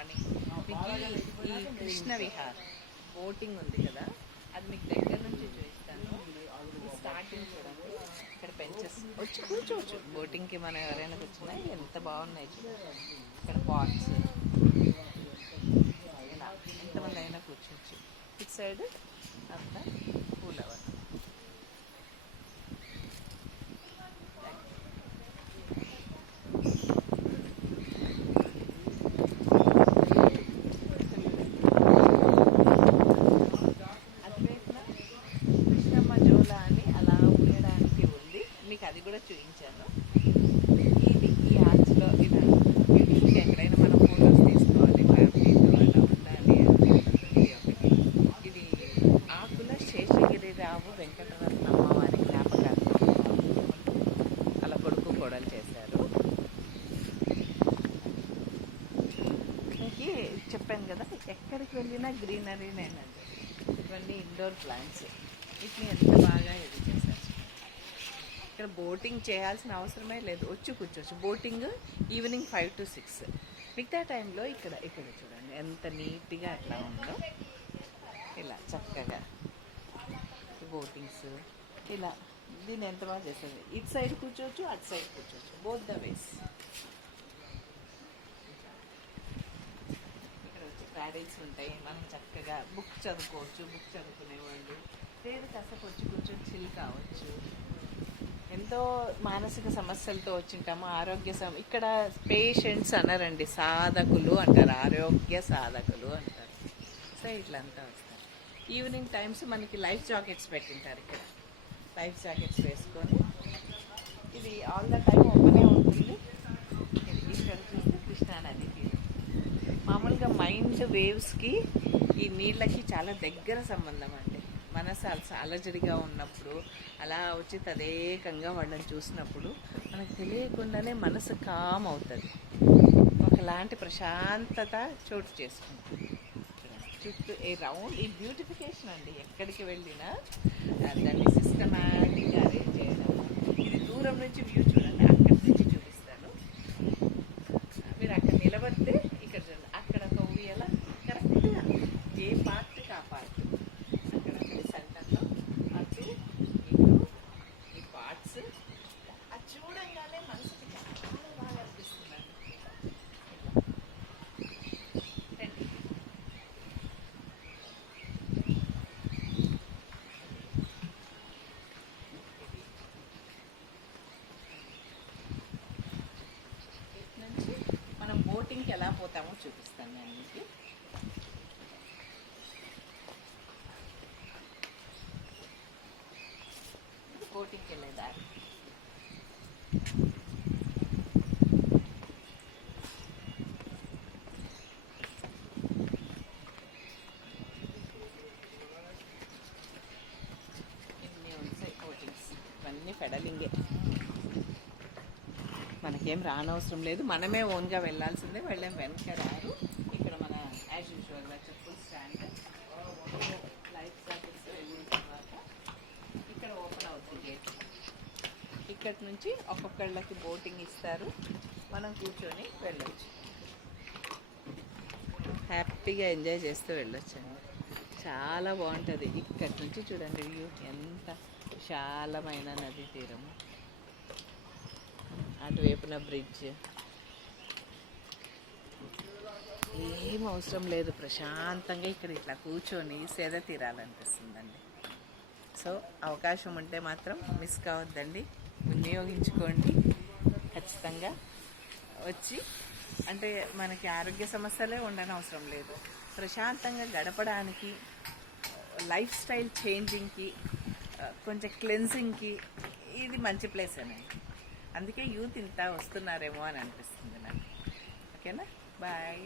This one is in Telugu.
మార్నింగ్. మీకు ఈ కృష్ణ విహార్ బోటింగ్ ఉంది కదా, అది మీకు దగ్గర నుంచి చూపిస్తాను. స్టార్టింగ్ చూడండి, ఇక్కడ బెంచెస్ వచ్చి కూర్చోవచ్చు. బోటింగ్కి మనం ఎవరైనా కూర్చున్నా ఎంత బాగున్నాయి చూడండి. ఇక్కడ పాట్స్, ఇలా ఎంతమంది అయినా కూర్చోవచ్చు. ఇటు సైడ్ అంతా పూలవర్. అది కూడా చూపించాను. ఇది ఈ ఆర్చ్లో ఇలా ఎక్కడైనా మనం ఫోటోస్ తీసుకోవాలి, ఫ్యామిలీతో అలా ఉండాలి అంటే ఇది ఆకుల శేషగిరిరావు వెంకటరత్న అమ్మవారి జ్ఞాపకార్థం అలా కొడుకు కోడలు చేశారు. మీకు చెప్పాను కదా, ఎక్కడికి వెళ్ళినా గ్రీనరీనేనండి. ఇవన్నీ ఇండోర్ ప్లాంట్స్. వీటిని ఎంత బాగా ఇది చేశారు. ఇక్కడ బోటింగ్ చేయాల్సిన అవసరమే లేదు, వచ్చి కూర్చోవచ్చు. Boating evening 5 to 6. మిగతా టైంలో ఇక్కడ చూడండి ఎంత నీట్గా అట్లా ఉందో. ఇలా చక్కగా బోటింగ్స్ ఇలా దీన్ని ఎంత బాగా చేస్తుంది. ఇటు సైడ్ కూర్చోవచ్చు, అటు సైడ్ కూర్చోవచ్చు, బోత్ ద వేస్. ఇక్కడ వచ్చి ప్యారెట్స్ ఉంటాయి, మనం చక్కగా బుక్ చదువుకోవచ్చు. బుక్ చదువుకునేవాళ్ళు లేదు కాసేపు వచ్చి కూర్చొని చిల్ కావచ్చు. ఎంతో మానసిక సమస్యలతో వచ్చింటాము. ఇక్కడ పేషెంట్స్ అనరండి, సాధకులు అంటారు, ఆరోగ్య సాధకులు అంటారు. సో ఇట్లంతా వస్తారు. ఈవినింగ్ టైమ్స్ మనకి లైఫ్ జాకెట్స్ పెట్టింటారు. ఇక్కడ లైఫ్ జాకెట్స్ వేసుకొని ఇది ఆల్ ద టైమ్ ఓపెనే ఉంటుంది. ఇక్కడ చూస్తే కృష్ణానది తీరు. మామూలుగా మైండ్ వేవ్స్కి ఈ నీళ్ళకి చాలా దగ్గర సంబంధం అండి. మనసు అలజడిగా ఉన్నప్పుడు అలా వచ్చి తదేకంగా వాళ్ళని చూసినప్పుడు మనకు తెలియకుండానే మనసు కామ్ అవుతుంది. ఒకలాంటి ప్రశాంతత చోటు చేసుకుంటుంది. చుట్టూ ఏ రౌండ్ ఈ బ్యూటిఫికేషన్ అండి. ఎక్కడికి వెళ్ళినా దాన్ని సిస్టమాటిక్గా అరేంజ్ చేయడం. ఇది దూరం నుంచి వ్యూ చూడండి, అక్కడి నుంచి చూపిస్తాను. మీరు అక్కడ నిలబడితే ఇక్కడ చూడండి, అక్కడ ఒక ఊయల కరెక్ట్గా ఏ పార్ట్కి ఆ పార్ట్ సెంటర్లో అటు ఇటు ఈ పార్ట్స్ అది చూడంగానే మనసుకి చాలా బాగా అనిపిస్తుంది. ఇటు నుంచి మనం బోటింగ్కి ఎలా పోతామో చూపిస్తాను నేను మీకు. బోటింగ్కి వెళ్ళే దారి. ఇన్ని ఉంటాయి బోటింగ్స్. ఇవన్నీ పెడలింగే, మనకేం రానవసరం లేదు. మనమే ఓన్గా వెళ్ళాల్సిందే. వెళ్ళాం వెనక రారు. ఇక్కడ మన యాజ్ యూజువల్గా చెప్పులు స్టాండ్, లైఫ్ జాకెట్స్ వెళ్ళిన తర్వాత ఇక్కడ ఓపెన్ అవుతుంది గేట్. ఇక్కడి నుంచి ఒక్కొక్కళ్ళకి బోటింగ్ ఇస్తారు, మనం కూర్చొని వెళ్ళొచ్చు. హ్యాపీగా ఎంజాయ్ చేస్తూ వెళ్ళొచ్చండి. చాలా బాగుంటుంది. ఇక్కడి నుంచి చూడండి వ్యూ, ఎంత విశాలమైన నదీ తీరము, అటువైపున బ్రిడ్జ్. ఏం అవసరం లేదు, ప్రశాంతంగా ఇక్కడ ఇట్లా కూర్చొని సేద తీరాలనిపిస్తుందండి. సో అవకాశం ఉంటే మాత్రం మిస్ కావద్దండి, వినియోగించుకోండి. ఖచ్చితంగా వచ్చి అంటే మనకి ఆరోగ్య సమస్యలే ఉండని అవసరం లేదు, ప్రశాంతంగా గడపడానికి, లైఫ్ స్టైల్ చేంజింగ్కి, కొంచెం క్లెన్జింగ్కి ఇది మంచి ప్లేస్ అండి. అందుకే యూత్ ఇంత వస్తున్నారేమో అని అనిపిస్తుంది నాకు. ఓకేనా, బాయ్.